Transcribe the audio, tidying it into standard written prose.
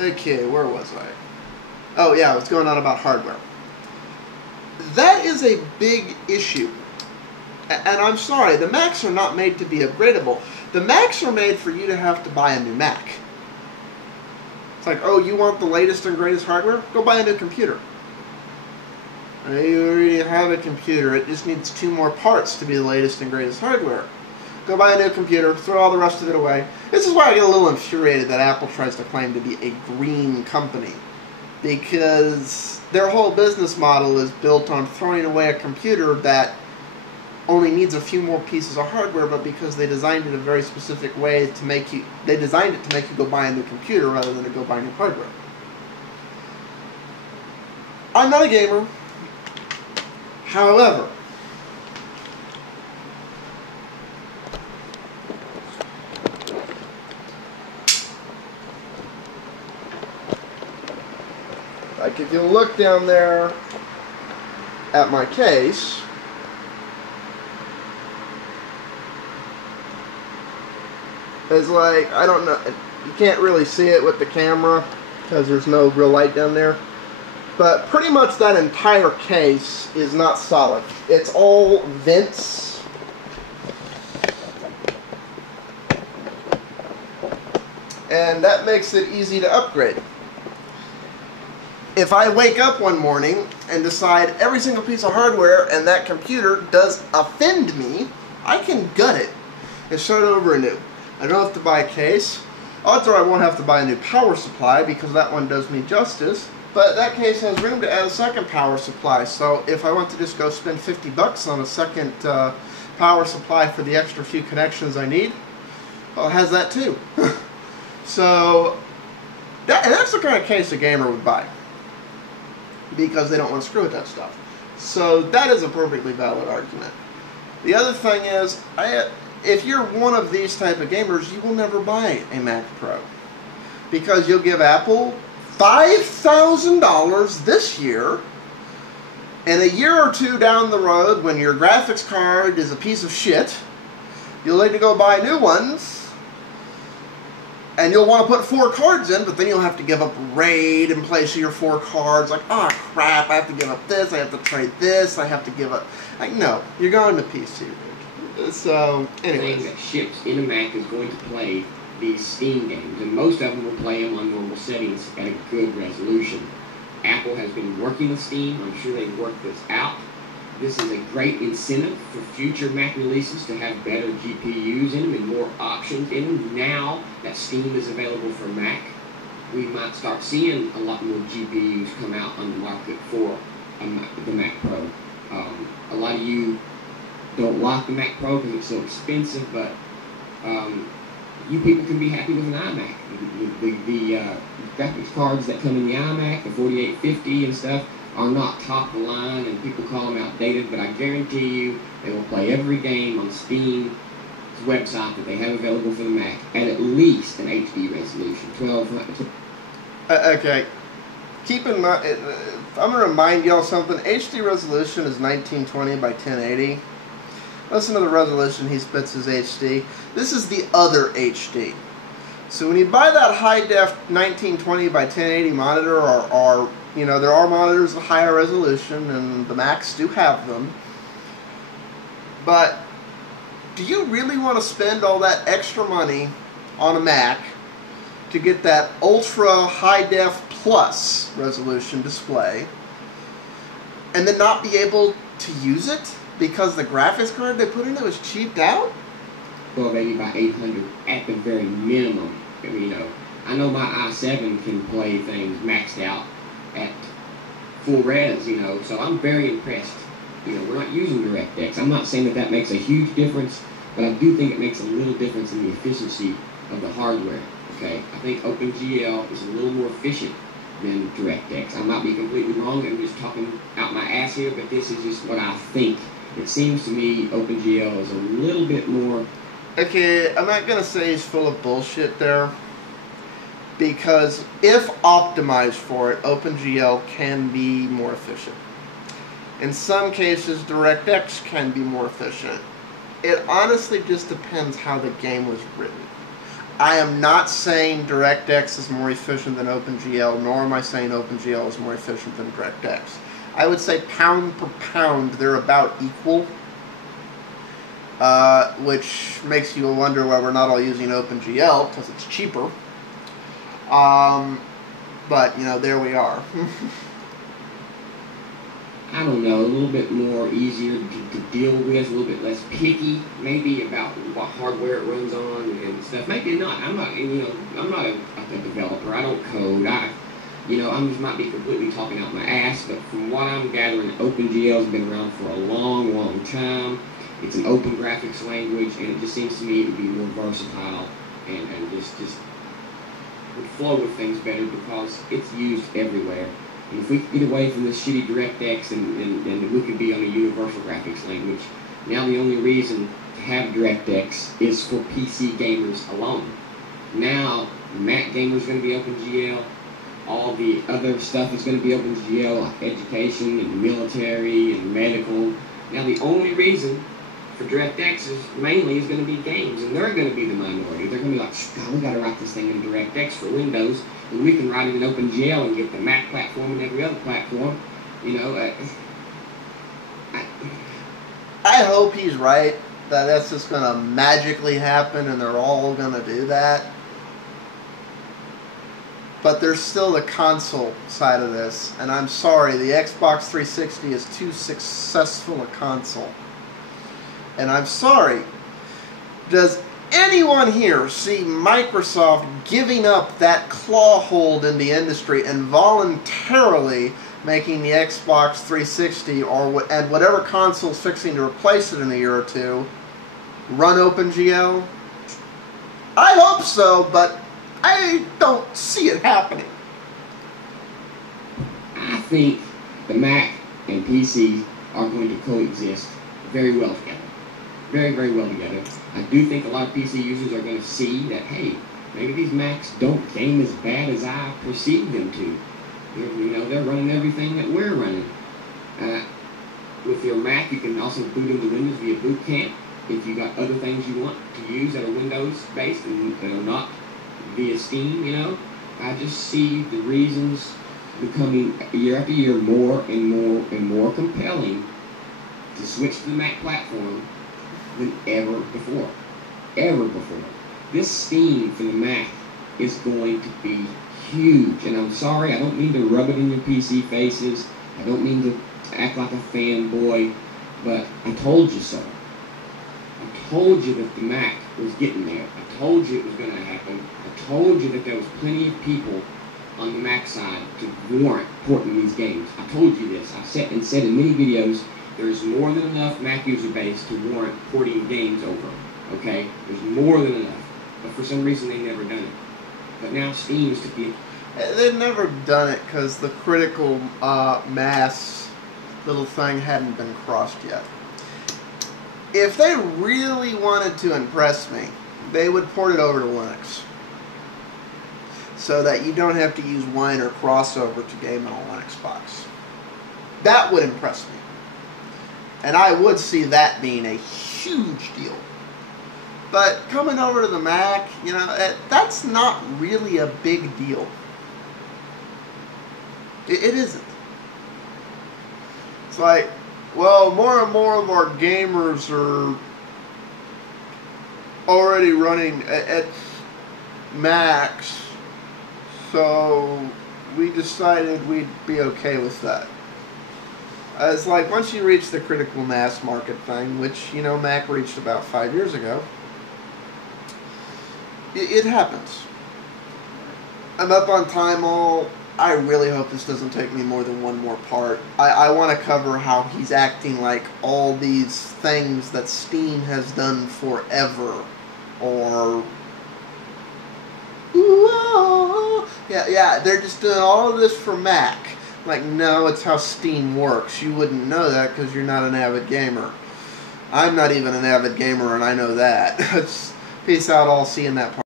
Okay, where was I? Oh yeah, what's going on about hardware. That is a big issue. And I'm sorry, the Macs are not made to be upgradable. The Macs are made for you to have to buy a new Mac. It's like, oh, you want the latest and greatest hardware? Go buy a new computer. You already have a computer. It just needs 2 more parts to be the latest and greatest hardware. Go buy a new computer, throw all the rest of it away. This is why I get a little infuriated that Apple tries to claim to be a green company. Because their whole business model is built on throwing away a computer that only needs a few more pieces of hardware, but because they designed it a very specific way to make you, they designed it to make you go buy a new computer rather than to go buy new hardware. I'm not a gamer. However, like if you look down there at my case, it's like, I don't know, you can't really see it with the camera because there's no real light down there, but pretty much that entire case is not solid. It's all vents. And that makes it easy to upgrade. If I wake up one morning and decide every single piece of hardware and that computer does offend me, I can gut it and start over anew. I don't have to buy a case. Odds are I won't have to buy a new power supply because that one does me justice. But that case has room to add a second power supply. So if I want to just go spend $50 on a second power supply for the extra few connections I need, well, it has that too. So that's the kind of case a gamer would buy, because they don't want to screw with that stuff. So that is a perfectly valid argument. The other thing is, if you're one of these type of gamers, you will never buy a Mac Pro, because you'll give Apple $5,000 this year, and a year or two down the road, when your graphics card is a piece of shit, you'll need to go buy new ones, and you'll want to put 4 cards in, but then you'll have to give up RAID in place of your 4 cards. Like, oh crap, I have to give up this, I have to trade this, I have to give up... Like, no, you're going to PC, dude. So, anyways. The thing that ships in a Mac is going to play these Steam games, and most of them will play them on normal settings at a good resolution. Apple has been working with Steam. I'm sure they've worked this out. This is a great incentive for future Mac releases to have better GPUs in them and more options in them. Now that Steam is available for Mac, we might start seeing a lot more GPUs come out on the market for the Mac Pro. A lot of you don't like the Mac Pro because it's so expensive, but you people can be happy with an iMac. The graphics cards that come in the iMac, the 4850 and stuff, are not top of the line, and people call them outdated, but I guarantee you they will play every game on Steam's website that they have available for the Mac at least an HD resolution, 1200. Okay, keep in mind, I'm going to remind y'all something. HD resolution is 1920 by 1080. Listen to the resolution he spits as HD. This is the other HD. So when you buy that high-def 1920 by 1080 monitor, or you know, there are monitors with higher resolution, and the Macs do have them. But do you really want to spend all that extra money on a Mac to get that ultra high-def plus resolution display and then not be able to use it because the graphics card they put in it was cheaped out? 1280 by 800 at the very minimum. You know, I know my i7 can play things maxed out at full res, you know, so I'm very impressed. You know, we're not using DirectX. I'm not saying that that makes a huge difference, but I do think it makes a little difference in the efficiency of the hardware, okay? I think OpenGL is a little more efficient than DirectX. I might be completely wrong. I'm just talking out my ass here, but this is just what I think. It seems to me OpenGL is a little bit more... Okay, I'm not going to say he's full of bullshit there, because if optimized for it, OpenGL can be more efficient. In some cases, DirectX can be more efficient. It honestly just depends how the game was written. I am not saying DirectX is more efficient than OpenGL, nor am I saying OpenGL is more efficient than DirectX. I would say pound per pound, they're about equal, which makes you wonder why we're not all using OpenGL, because it's cheaper. But, you know, there we are. I don't know, a little bit more easier to deal with, a little bit less picky, maybe about what hardware it runs on and stuff. Maybe not. I'm not a developer. I don't code. I just might be completely talking out my ass. But from what I'm gathering, OpenGL has been around for a long, long time. It's an open graphics language, and it just seems to me to be more versatile and just would flow with things better because it's used everywhere. And if we could get away from this shitty DirectX and we could be on a universal graphics language, now the only reason to have DirectX is for PC gamers alone. Now, Mac gamers are going to be OpenGL, all the other stuff is going to be OpenGL, like education and military and medical. Now the only reason for DirectX is mainly going to be games, and they're going to be the minority. They're going to be like, God, we got to write this thing in DirectX for Windows, and we can write it in OpenGL and get the Mac platform and every other platform. You know, I hope he's right, that that's just going to magically happen and they're all going to do that. But there's still the console side of this, and I'm sorry, the Xbox 360 is too successful a console. And I'm sorry, does anyone here see Microsoft giving up that claw hold in the industry and voluntarily making the Xbox 360 and whatever console's fixing to replace it in a year or two run OpenGL? I hope so, but I don't see it happening. I think the Mac and PC are going to coexist very well together. Very, very well together. I do think a lot of PC users are going to see that, hey, maybe these Macs don't game as bad as I perceive them to. They're running everything that we're running. With your Mac, you can also boot into Windows via Boot Camp. If you got other things you want to use that are Windows-based and that are not via Steam, I just see the reasons becoming year after year more and more and more compelling to switch to the Mac platform than ever before. Ever before. This Steam for the Mac is going to be huge. And I'm sorry, I don't mean to rub it in your PC faces. I don't mean to act like a fanboy, but I told you so. I told you that the Mac was getting there. I told you it was going to happen. I told you that there was plenty of people on the Mac side to warrant porting these games. I told you this. I've said in many videos, there's more than enough Mac user base to warrant porting games over, okay? There's more than enough. But for some reason, they've never done it. But now Steam is to be... They've never done it because the critical mass little thing hadn't been crossed yet. If they really wanted to impress me, they would port it over to Linux, so that you don't have to use Wine or Crossover to game on a Linux box. That would impress me. And I would see that being a huge deal. But coming over to the Mac, that's not really a big deal. It isn't. It's like, well, more and more of our gamers are already running at Macs, so we decided we'd be okay with that. It's like, once you reach the critical mass market thing, which, Mac reached about 5 years ago, it happens. I'm up on time all. I really hope this doesn't take me more than one more part. I want to cover how he's acting like all these things that Steam has done forever, or... Yeah, they're just doing all of this for Mac. Like, no, it's how Steam works. You wouldn't know that because you're not an avid gamer. I'm not even an avid gamer, and I know that. Peace out, I'll see you in that part.